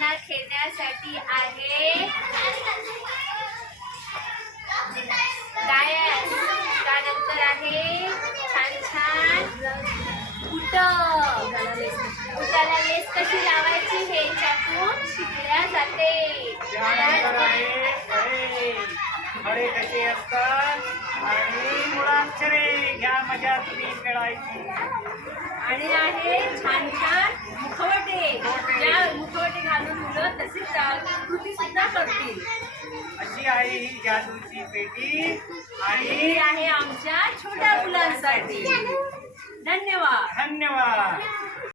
मुलांना खेळण्यासाठी आहे डायस, त्यानंतर आहे छान छान बुट, बुटाला लेस कशी लावायची हे याच्यातून शिकल्या जाते. खडे कसे असतात आणि मुळाक्षरे घ्या मजा तुम्ही खेळायची. आणि आहे छान छान मुखवटे, ज्या मुखवटे घालून मुलं तसेच कृती सुद्धा करतील. अशी आहे ही जादूची पेटी आणि ही आहे आमच्या छोट्या मुलांसाठी. धन्यवाद. धन्यवाद.